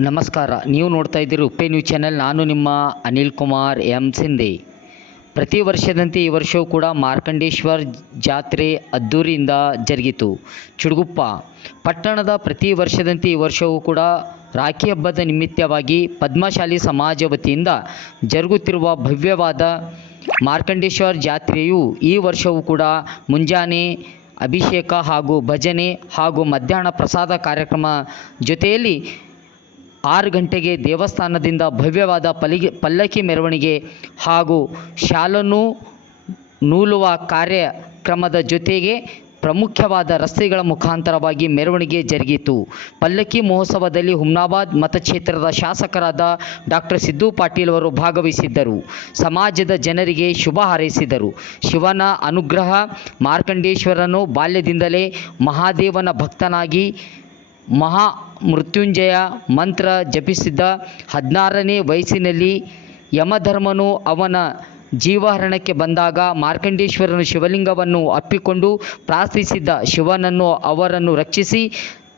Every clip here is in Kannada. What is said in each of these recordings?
ನಮಸ್ಕಾರ. ನೀವು ನೋಡ್ತಾ ಇದ್ದೀರಿ ಉಪ್ಪೆ ನ್ಯೂಸ್ ಚಾನೆಲ್. ನಾನು ನಿಮ್ಮ ಅನಿಲ್ ಕುಮಾರ್ ಎಂ ಸಿಂಧೆ. ಪ್ರತಿ ವರ್ಷದಂತೆ ಈ ವರ್ಷವೂ ಕೂಡ ಮಾರ್ಕಂಡೇಶ್ವರ್ ಜಾತ್ರೆ ಅದ್ದೂರಿಯಿಂದ ಜರುಗಿತು. ಚುಡುಗುಪ್ಪ. ಪಟ್ಟಣದ ಪ್ರತಿ ವರ್ಷದಂತೆ ಈ ವರ್ಷವೂ ಕೂಡ ರಾಖಿ ಹಬ್ಬದ ನಿಮಿತ್ತವಾಗಿ ಪದ್ಮಶಾಲಿ ಸಮಾಜ ವತಿಯಿಂದ ಜರುಗುತ್ತಿರುವ ಭವ್ಯವಾದ ಮಾರ್ಕಂಡೇಶ್ವರ ಜಾತ್ರೆಯು ಈ ವರ್ಷವೂ ಕೂಡ ಮುಂಜಾನೆ ಅಭಿಷೇಕ ಹಾಗೂ ಭಜನೆ ಹಾಗೂ ಮಧ್ಯಾಹ್ನ ಪ್ರಸಾದ ಕಾರ್ಯಕ್ರಮ ಜೊತೆಯಲ್ಲಿ ಆರು ಗಂಟೆಗೆ ದೇವಸ್ಥಾನದಿಂದ ಭವ್ಯವಾದ ಪಲಿಗೆ, ಪಲ್ಲಕ್ಕಿ ಮೆರವಣಿಗೆ ಹಾಗೂ ಶಾಲನ್ನು ನೂಲುವ ಕಾರ್ಯಕ್ರಮದ ಜೊತೆಗೆ ಪ್ರಮುಖವಾದ ರಸ್ತೆಗಳ ಮುಖಾಂತರವಾಗಿ ಮೆರವಣಿಗೆ ಜರುಗಿತು. ಪಲ್ಲಕ್ಕಿ ಮಹೋತ್ಸವದಲ್ಲಿ ಹುಮ್ನಾಬಾದ್ ಮತಕ್ಷೇತ್ರದ ಶಾಸಕರಾದ ಡಾಕ್ಟರ್ ಸಿದ್ದು ಪಾಟೀಲ್ ಅವರು ಭಾಗವಹಿಸಿದ್ದರು. ಸಮಾಜದ ಜನರಿಗೆ ಶುಭ ಹಾರೈಸಿದರು. ಶಿವನ ಅನುಗ್ರಹ, ಮಾರ್ಕಂಡೇಶ್ವರನು ಬಾಲ್ಯದಿಂದಲೇ ಮಹಾದೇವನ ಭಕ್ತನಾಗಿ ಮಹಾ ಮೃತ್ಯುಂಜಯ ಮಂತ್ರ ಜಪಿಸಿದ್ದ ಹದಿನಾರನೇ ವಯಸ್ಸಿನಲ್ಲಿ ಯಮಧರ್ಮನು ಅವನ ಜೀವಹರಣಕ್ಕೆ ಬಂದಾಗ ಮಾರ್ಕಂಡೇಶ್ವರನು ಶಿವಲಿಂಗವನ್ನು ಅಪ್ಪಿಕೊಂಡು ಪ್ರಾರ್ಥಿಸಿದ್ದ ಶಿವನನ್ನು ಅವರನ್ನು ರಕ್ಷಿಸಿ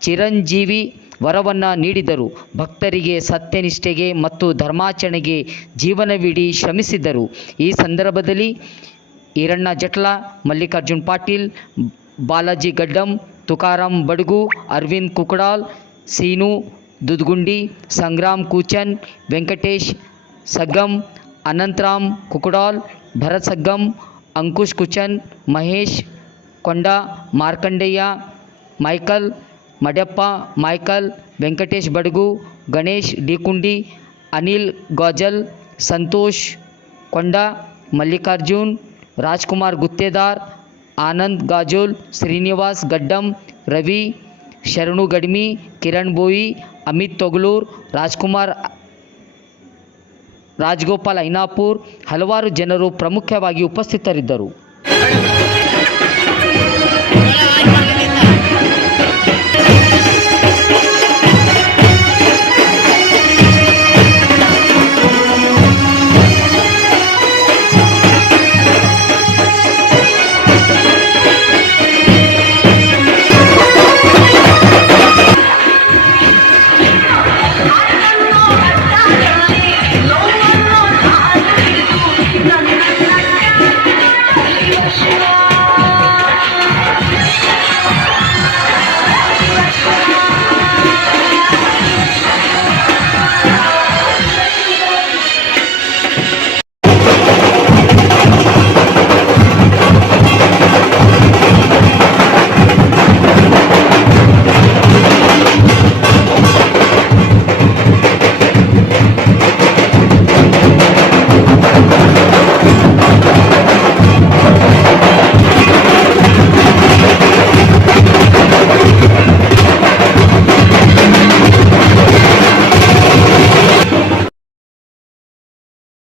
ಚಿರಂಜೀವಿ ವರವನ್ನು ನೀಡಿದರು. ಭಕ್ತರಿಗೆ ಸತ್ಯನಿಷ್ಠೆಗೆ ಮತ್ತು ಧರ್ಮಾಚರಣೆಗೆ ಜೀವನವಿಡೀ ಶ್ರಮಿಸಿದರು ಈ ಸಂದರ್ಭದಲ್ಲಿ ಈರಣ್ಣ ಜಟ್ಲ, ಮಲ್ಲಿಕಾರ್ಜುನ್ ಪಾಟೀಲ್, ಬಾಲಾಜಿ ಗಡ್ಡಂ, ತುಕಾರಾಂ ಬಡಗು, ಅರವಿಂದ್ ಕುಕಡಾಲ್ सीनू दुदगुंडी संग्राम कुचन, वेंकटेश, सगम, अनंतराम कुकड़ाल, भरत सगम, अंकुश कुचन, महेश, कोंडा, मार्कंडेया, माइकल मडप्पा माइकल, वेंकटेश बड़गू, गणेश डीकुंडी, अनिल गौजल, संतोष, कोंडा, मल्लिकार्जुन, राजकुमार गुत्तेदार, आनंद गाजोल, श्रीनिवास गड्डम, रवि ಶರಣು ಗಡ್ಮಿ ಕಿರಣ್ ಬೋಯಿ ಅಮಿತ್ ತೊಗಲೂರ್ ರಾಜ್ಕುಮಾರ್ ರಾಜ್ಗೋಪಾಲ್ ಐನಾಪುರ್ ಹಲವಾರು ಜನರು ಪ್ರಮುಖವಾಗಿ ಉಪಸ್ಥಿತರಿದ್ದರು.